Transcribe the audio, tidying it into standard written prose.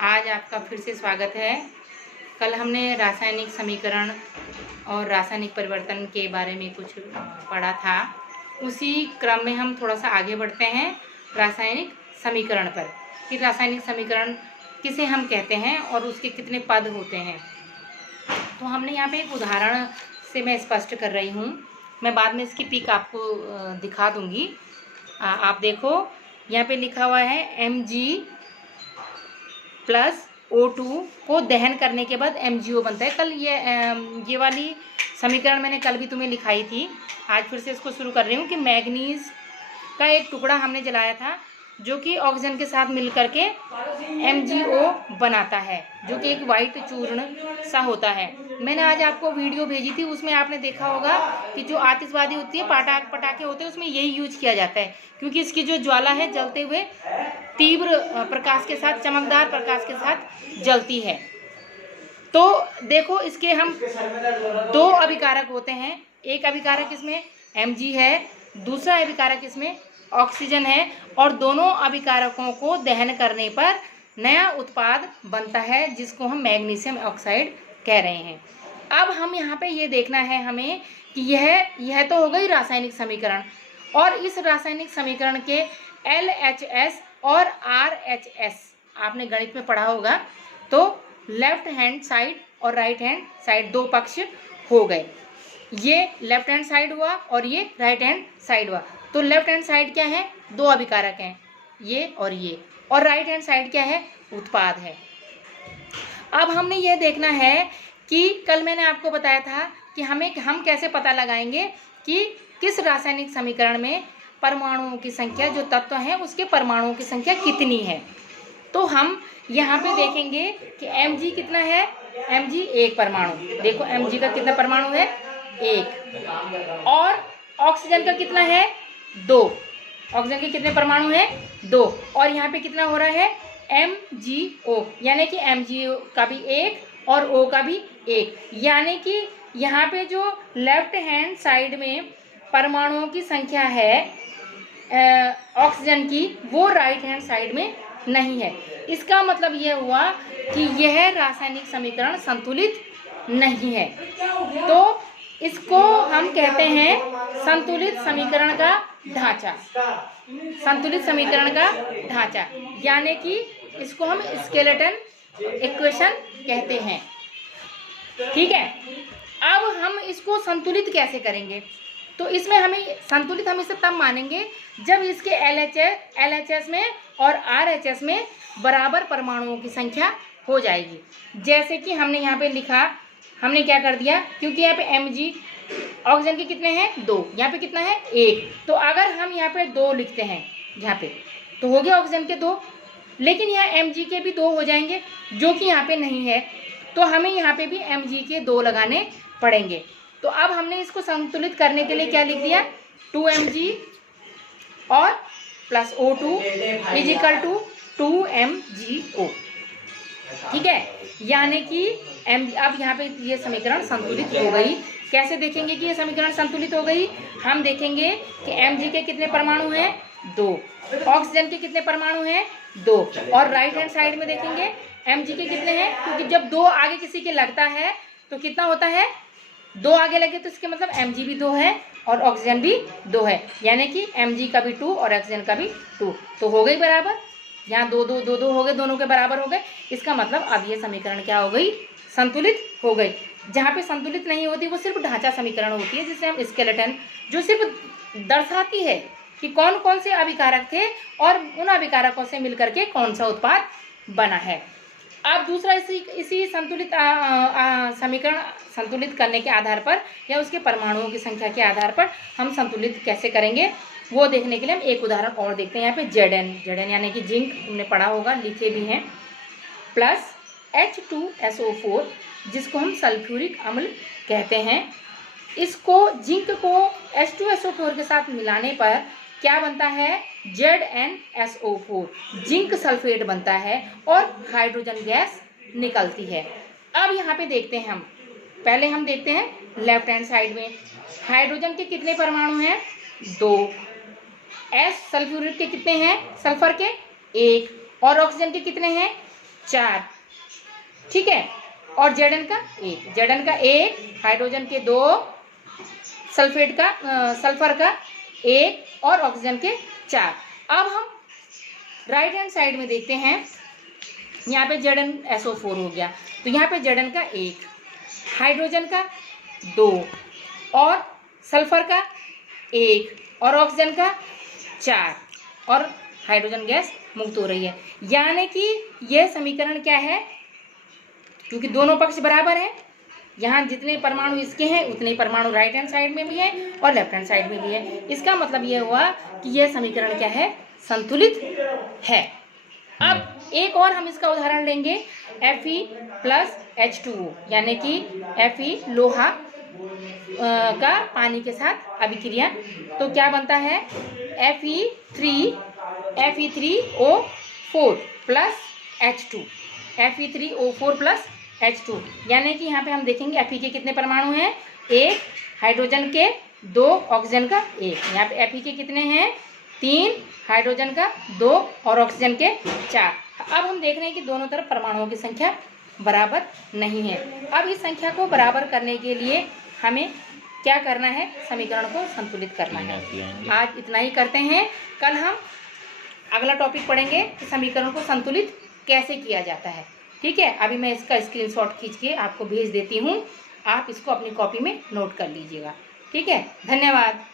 आज आपका फिर से स्वागत है। कल हमने रासायनिक समीकरण और रासायनिक परिवर्तन के बारे में कुछ पढ़ा था। उसी क्रम में हम थोड़ा सा आगे बढ़ते हैं रासायनिक समीकरण पर कि रासायनिक समीकरण किसे हम कहते हैं और उसके कितने पद होते हैं। तो हमने यहाँ पे एक उदाहरण से मैं स्पष्ट कर रही हूँ। मैं बाद में इसकी पिक आपको दिखा दूँगी। आप देखो यहाँ पे लिखा हुआ है Mg+O2 को दहन करने के बाद MgO बनता है। कल ये वाली समीकरण मैंने कल भी तुम्हें लिखाई थी। आज फिर से इसको शुरू कर रही हूँ कि मैग्नीज का एक टुकड़ा हमने जलाया था जो कि ऑक्सीजन के साथ मिल करके MgO बनाता है, जो कि एक वाइट चूर्ण सा होता है। मैंने आज आपको वीडियो भेजी थी, उसमें आपने देखा होगा कि जो आतिशबाजी होती है, पटाखे होते हैं, उसमें यही यूज किया जाता है क्योंकि इसकी जो ज्वाला है जलते हुए तीव्र प्रकाश के साथ, चमकदार प्रकाश के साथ जलती है। तो देखो इसके हम दो अभिकारक होते हैं। एक अभिकारक इसमें Mg है, दूसरा अभिकारक इसमें ऑक्सीजन है और दोनों अभिकारकों को दहन करने पर नया उत्पाद बनता है जिसको हम मैग्नीशियम ऑक्साइड कह रहे हैं। अब हम यहाँ पे ये देखना है हमें कि यह तो हो गई रासायनिक समीकरण, और इस रासायनिक समीकरण के LHS और RHS आपने गणित में पढ़ा होगा। तो लेफ्ट हैंड साइड और राइट हैंड साइड दो पक्ष हो गए। ये लेफ्ट हैंड साइड हुआ और ये राइट हैंड साइड हुआ। तो लेफ्ट हैंड साइड क्या है? दो अभिकारक हैं, ये, और राइट हैंड साइड क्या है? उत्पाद है। अब हमने ये देखना है कि कल मैंने आपको बताया था कि हम कैसे पता लगाएंगे कि किस रासायनिक समीकरण में परमाणुओं की संख्या, जो तत्व हैं उसके परमाणुओं की संख्या कितनी है। तो हम यहाँ पे देखेंगे कि Mg कितना है? Mg एक परमाणु। देखो Mg का कितना परमाणु है? एक। और ऑक्सीजन का कितना है? दो। ऑक्सीजन के कितने परमाणु हैं? दो। और यहाँ पे कितना हो रहा है? MgO, यानी कि MgO का भी एक और O का भी एक, यानी कि यहाँ पे जो लेफ्ट हैंड साइड में परमाणुओं की संख्या है ऑक्सीजन की, वो राइट हैंड साइड में नहीं है। इसका मतलब यह हुआ कि यह रासायनिक समीकरण संतुलित नहीं है। तो इसको हम कहते हैं संतुलित समीकरण का ढांचा। संतुलित समीकरण का ढांचा, यानी कि इसको हम स्केलेटन इक्वेशन कहते हैं। ठीक है। अब हम इसको संतुलित कैसे करेंगे? तो इसमें हमें संतुलित हम इसे तब मानेंगे जब इसके LHS में और RHS में बराबर परमाणुओं की संख्या हो जाएगी। जैसे कि हमने यहाँ पे लिखा, हमने क्या कर दिया, क्योंकि यहाँ पे Mg ऑक्सीजन के कितने हैं? दो। यहाँ पे कितना है? एक। तो अगर हम यहाँ पे दो लिखते हैं यहाँ पे, तो हो गया ऑक्सीजन के दो, लेकिन यहाँ Mg के भी दो हो जाएंगे जो कि यहाँ पे नहीं है। तो हमें यहाँ पे भी Mg के दो लगाने पड़ेंगे। तो अब हमने इसको संतुलित करने के लिए क्या लिख दिया? 2Mg और प्लस O2 = 2MgO। ठीक है, यानी कि अब यहाँ पे ये समीकरण संतुलित हो गई। कैसे देखेंगे कि ये समीकरण संतुलित हो गई? हम देखेंगे कि Mg के कितने परमाणु हैं? दो। ऑक्सीजन के कितने परमाणु हैं? दो। और राइट हैंड साइड में देखेंगे Mg के कितने हैं, क्योंकि जब दो आगे किसी के लगता है तो कितना होता है? दो आगे लगे तो इसके मतलब Mg भी दो है और ऑक्सीजन भी दो है, यानी कि Mg का भी 2 और ऑक्सीजन का भी 2। तो हो गई बराबर। यहाँ दो हो गए, दोनों के बराबर हो गए। इसका मतलब अब ये समीकरण क्या हो गई? संतुलित हो गई। जहाँ पे संतुलित नहीं होती वो सिर्फ ढांचा समीकरण होती है, जिसे हम स्केलेटन, जो सिर्फ दर्शाती है कि कौन कौन से अभिकारक थे और उन अभिकारकों से मिलकर के कौन सा उत्पाद बना है। अब दूसरा इसी संतुलित समीकरण संतुलित करने के आधार पर या उसके परमाणुओं की संख्या के आधार पर हम संतुलित कैसे करेंगे वो देखने के लिए हम एक उदाहरण और देखते हैं। यहाँ पे Zn यानी कि जिंक, हमने पढ़ा होगा, लिखे भी हैं, प्लस H2SO4 जिसको हम सल्फ्यूरिक अम्ल कहते हैं। इसको जिंक को H2SO4 के साथ मिलाने पर क्या बनता है? ZnSO4, जिंक सल्फेट बनता है और हाइड्रोजन गैस निकलती है। अब यहाँ पे देखते हैं हम, पहले हम देखते हैं लेफ्ट हैंड साइड में हाइड्रोजन के कितने परमाणु हैं? दो। S सल्फ्यूरिक के कितने हैं? सल्फर के एक। और ऑक्सीजन के कितने हैं? 4, ठीक है। और Zn का 1, Zn का 1, हाइड्रोजन के 2, सल्फर का 1 और ऑक्सीजन के 4। अब हम राइट हैंड साइड में देखते हैं, यहाँ पे ZnSO4 हो गया, तो यहाँ पे Zn का 1, हाइड्रोजन का 2 और सल्फर का 1 और ऑक्सीजन का 4 और हाइड्रोजन गैस मुक्त हो रही है। यानी कि यह समीकरण क्या है, क्योंकि दोनों पक्ष बराबर हैं, यहाँ जितने परमाणु इसके हैं उतने परमाणु राइट हैंड साइड में भी है और लेफ्ट हैंड साइड में भी है। इसका मतलब यह हुआ कि यह समीकरण क्या है, संतुलित है। अब एक और हम इसका उदाहरण लेंगे, Fe+H2O, यानी कि Fe लोहा का पानी के साथ अभिक्रिया, तो क्या बनता है, Fe3O4 plus H2, Fe3O4 plus H2, यानी कि यहाँ पे हम देखेंगे Fe के कितने परमाणु हैं, 1, हाइड्रोजन के 2, ऑक्सीजन का 1। यहाँ पे Fe के कितने हैं, 3, हाइड्रोजन का 2 और ऑक्सीजन के 4। अब हम देख रहे हैं कि दोनों तरफ परमाणुओं की संख्या बराबर नहीं है। अब इस संख्या को बराबर करने के लिए हमें क्या करना है, समीकरण को संतुलित करना है। आज इतना ही करते हैं, कल हम अगला टॉपिक पढ़ेंगे कि समीकरण को संतुलित कैसे किया जाता है। ठीक है, अभी मैं इसका स्क्रीनशॉट खींच के आपको भेज देती हूँ, आप इसको अपनी कॉपी में नोट कर लीजिएगा। ठीक है, धन्यवाद।